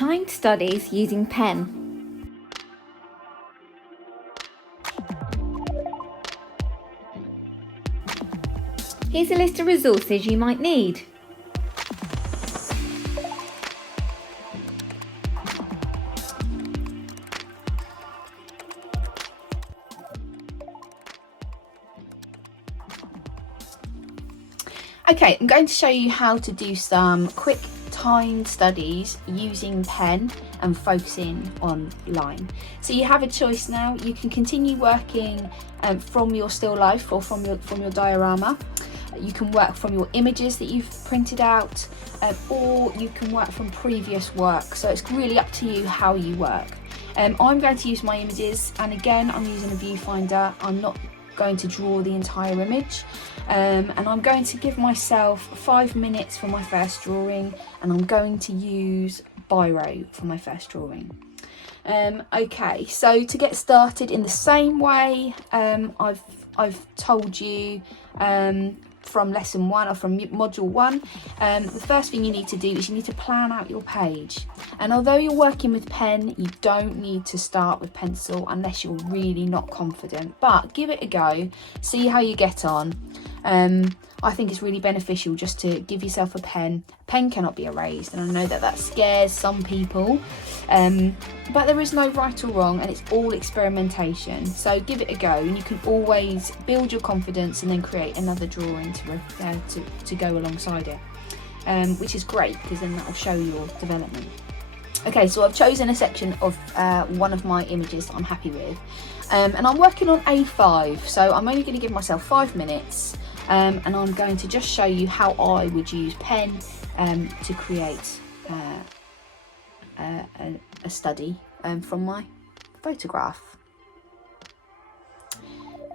Timed studies using pen. Here's a list of resources you might need. Okay, I'm going to show you how to do some quick timed studies using pen and focusing on line. So you have a choice now. You can continue working from your still life or from your diorama. You can work from your images that you've printed out, or you can work from previous work. So it's really up to you how you work. I'm going to use my images, and again, I'm using a viewfinder. I'm not going to draw the entire image, and I'm going to give myself 5 minutes for my first drawing, and I'm going to use biro for my first drawing. Okay, so to get started in the same way I've told you from lesson 1 or from module 1, the first thing you need to do is you need to plan out your page. And although you're working with pen, you don't need to start with pencil unless you're really not confident, but give it a go, see how you get on. I think it's really beneficial just to give yourself a pen. A pen cannot be erased, and I know that scares some people, but there is no right or wrong, and it's all experimentation. So give it a go, and you can always build your confidence and then create another drawing to go alongside it, which is great because then that will show your development. Okay, so I've chosen a section of one of my images that I'm happy with, and I'm working on A5, so I'm only going to give myself 5 minutes, and I'm going to just show you how I would use pen to create a study from my photograph.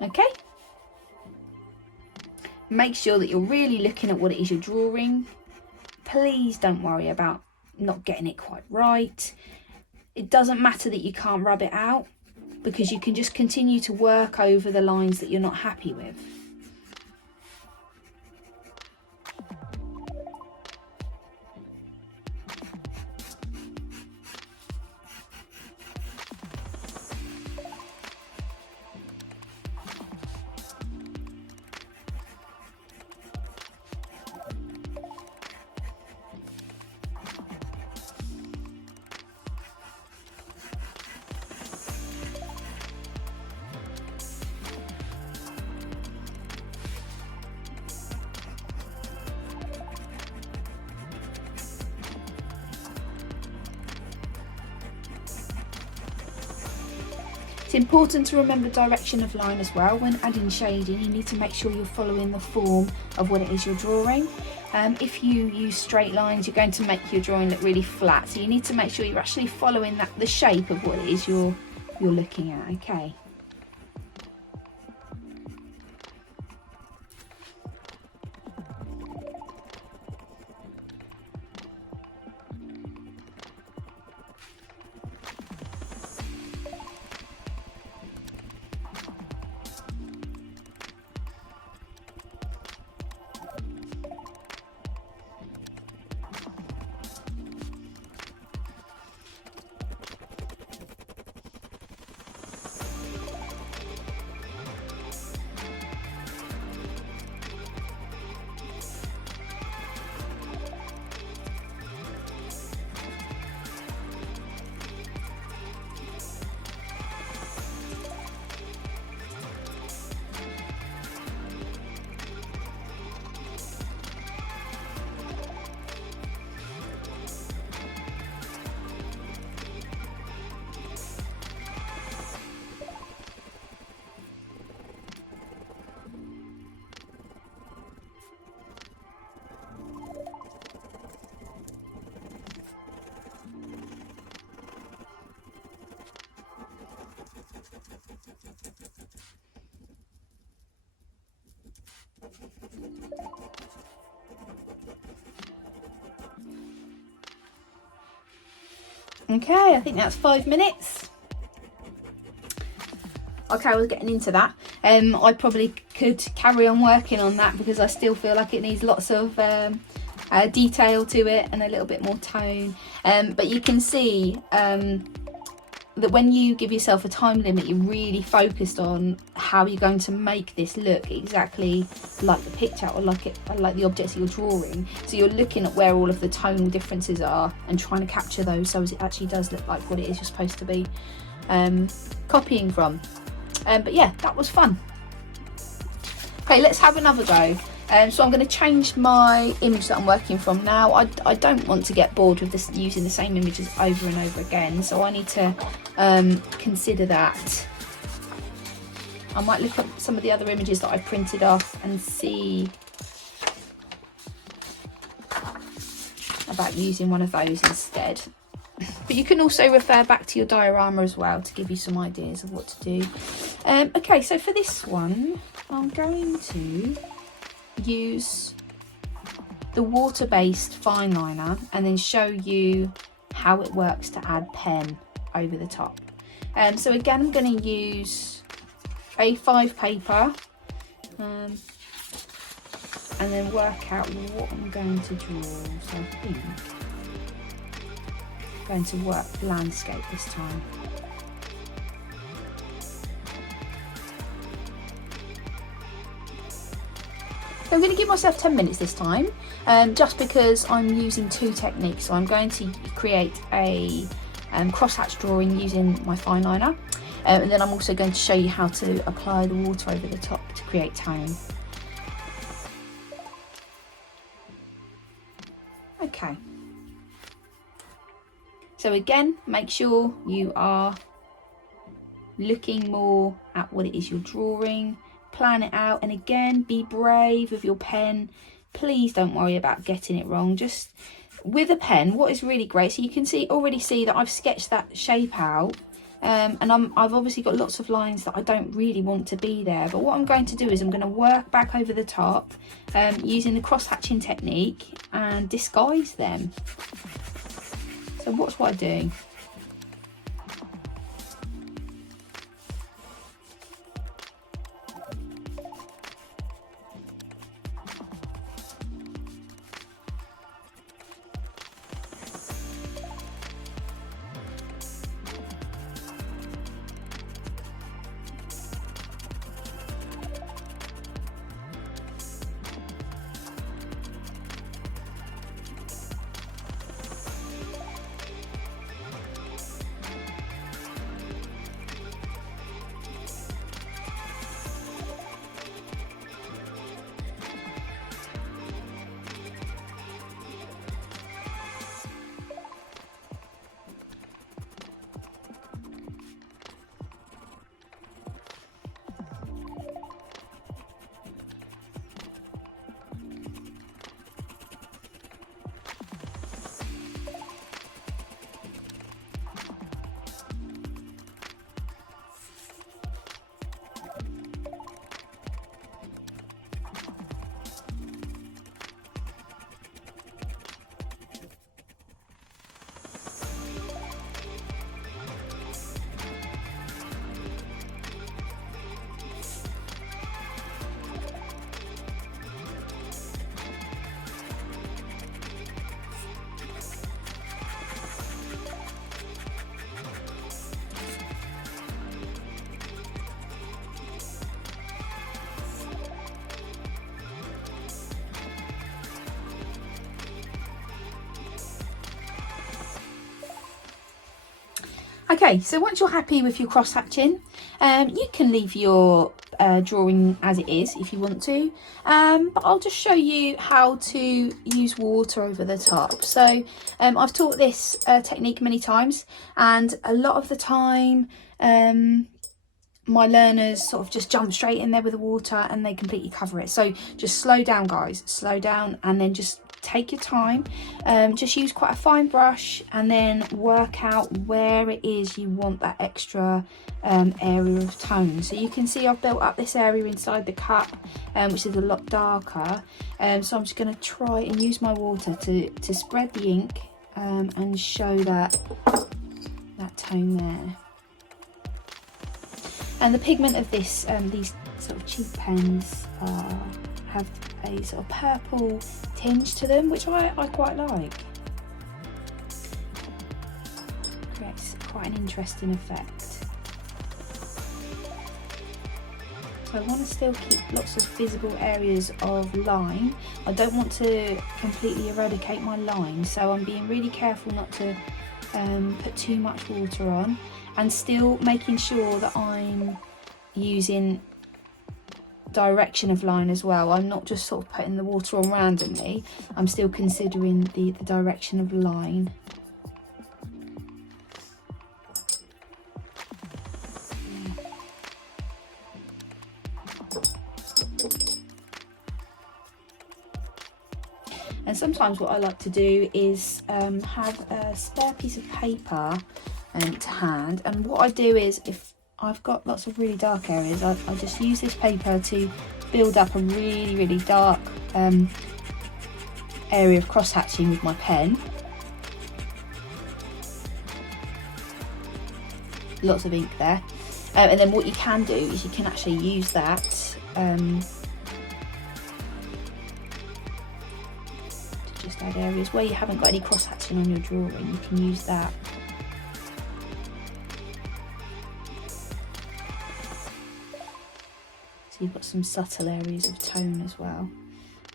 Okay, make sure that you're really looking at what it is you're drawing. Please don't worry about not getting it quite right. It doesn't matter that you can't rub it out, because you can just continue to work over the lines that you're not happy with. It's important to remember direction of line as well. When adding shading, you need to make sure you're following the form of what it is you're drawing. If you use straight lines, you're going to make your drawing look really flat. So you need to make sure you're actually following the shape of what it is you're looking at. Okay. Okay, I think that's 5 minutes. Okay, I was getting into that. I probably could carry on working on that because I still feel like it needs lots of detail to it and a little bit more tone. But you can see that when you give yourself a time limit, you're really focused on how you're going to make this look exactly like the picture or like the objects that you're drawing. So you're looking at where all of the tonal differences are and trying to capture those so as it actually does look like what it is you're supposed to be copying from. But yeah, that was fun. Okay, let's have another go. So I'm going to change my image that I'm working from now. I don't want to get bored with this using the same images over and over again, so I need to consider that. I might look at some of the other images that I printed off and see about using one of those instead. But you can also refer back to your diorama as well to give you some ideas of what to do. Okay, so for this one, I'm going to use the water-based fine liner and then show you how it works to add pen over the top. So again, I'm going to use A5 paper and then work out what I'm going to draw. So I think I'm going to work landscape this time. I'm going to give myself 10 minutes this time, just because I'm using two techniques. So I'm going to create a crosshatch drawing using my fine liner, and then I'm also going to show you how to apply the water over the top to create tone. Okay. So again, make sure you are looking more at what it is you're drawing. Plan it out, and again, be brave with your pen. Please don't worry about getting it wrong. Just with a pen, what is really great, so you can already see that I've sketched that shape out, and I've obviously got lots of lines that I don't really want to be there, but what I'm going to do is I'm going to work back over the top using the cross hatching technique and disguise them. So watch what I do. Okay, so once you're happy with your cross hatching, you can leave your drawing as it is if you want to, but I'll just show you how to use water over the top. So I've taught this technique many times, and a lot of the time my learners sort of just jump straight in there with the water and they completely cover it. So just slow down, guys, slow down, and then just take your time. Just use quite a fine brush and then work out where it is you want that extra area of tone. So you can see I've built up this area inside the cup, which is a lot darker, so I'm just going to try and use my water to spread the ink and show that tone there. And the pigment of these sort of cheap pens have a sort of purple tinge to them, which I quite like. Creates quite an interesting effect. So I want to still keep lots of visible areas of line. I don't want to completely eradicate my line, so I'm being really careful not to put too much water on, and still making sure that I'm using direction of line as well. I'm not just sort of putting the water on randomly, I'm still considering the direction of line. And sometimes what I like to do is have a spare piece of paper to hand, and what I do is, if I've got lots of really dark areas, I just use this paper to build up a really dark area of cross hatching with my pen. Lots of ink there, and then what you can do is you can actually use that just add areas where you haven't got any cross hatching on your drawing. You can use that. So you've got some subtle areas of tone as well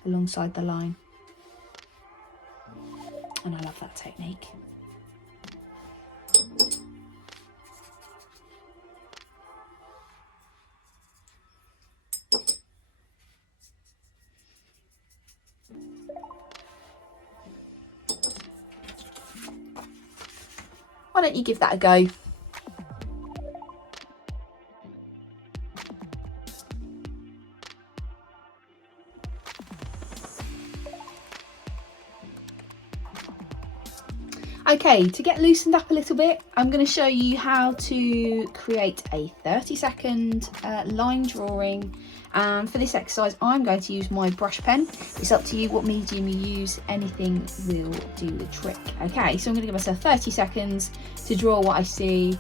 alongside the line, and I love that technique. Why don't you give that a go? Okay, to get loosened up a little bit, I'm going to show you how to create a 30-second line drawing. And for this exercise, I'm going to use my brush pen. It's up to you what medium you use. Anything will do the trick. Okay, so I'm going to give myself 30 seconds to draw what I see,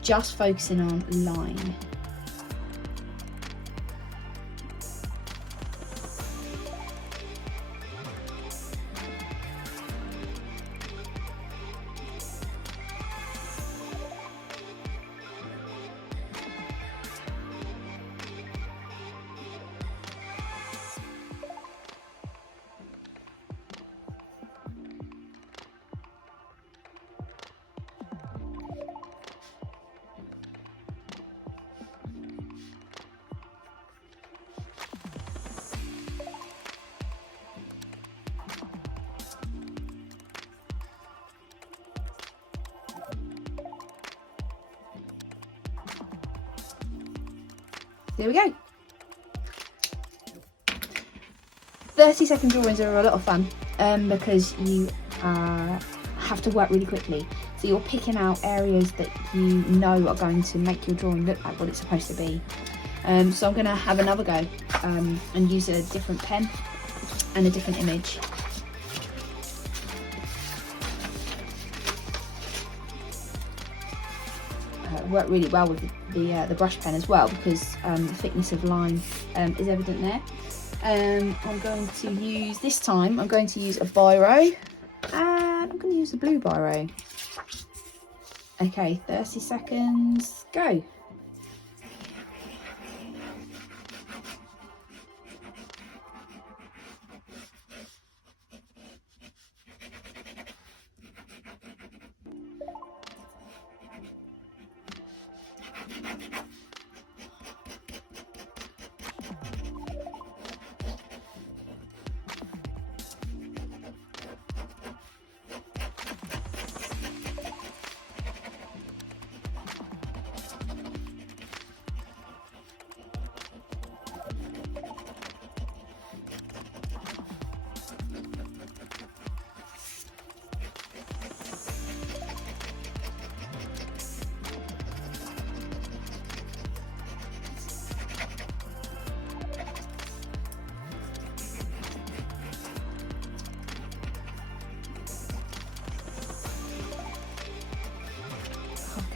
just focusing on line. There we go. 30-second drawings are a lot of fun because you have to work really quickly. So you're picking out areas that you know are going to make your drawing look like what it's supposed to be. So I'm going to have another go and use a different pen and a different image. Work really well with the brush pen as well, because the thickness of line is evident there. I'm going to use, this time I'm going to use a biro, and I'm going to use a blue biro. Okay, 30 seconds, go.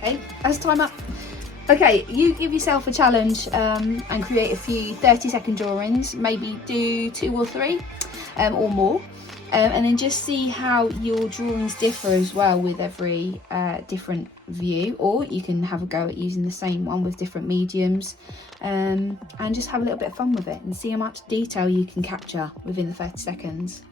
Okay, that's time up. Okay, you give yourself a challenge and create a few 30-second drawings, maybe do 2 or 3. or more. And then just see how your drawings differ as well with every different view, or you can have a go at using the same one with different mediums, and just have a little bit of fun with it and see how much detail you can capture within the 30 seconds.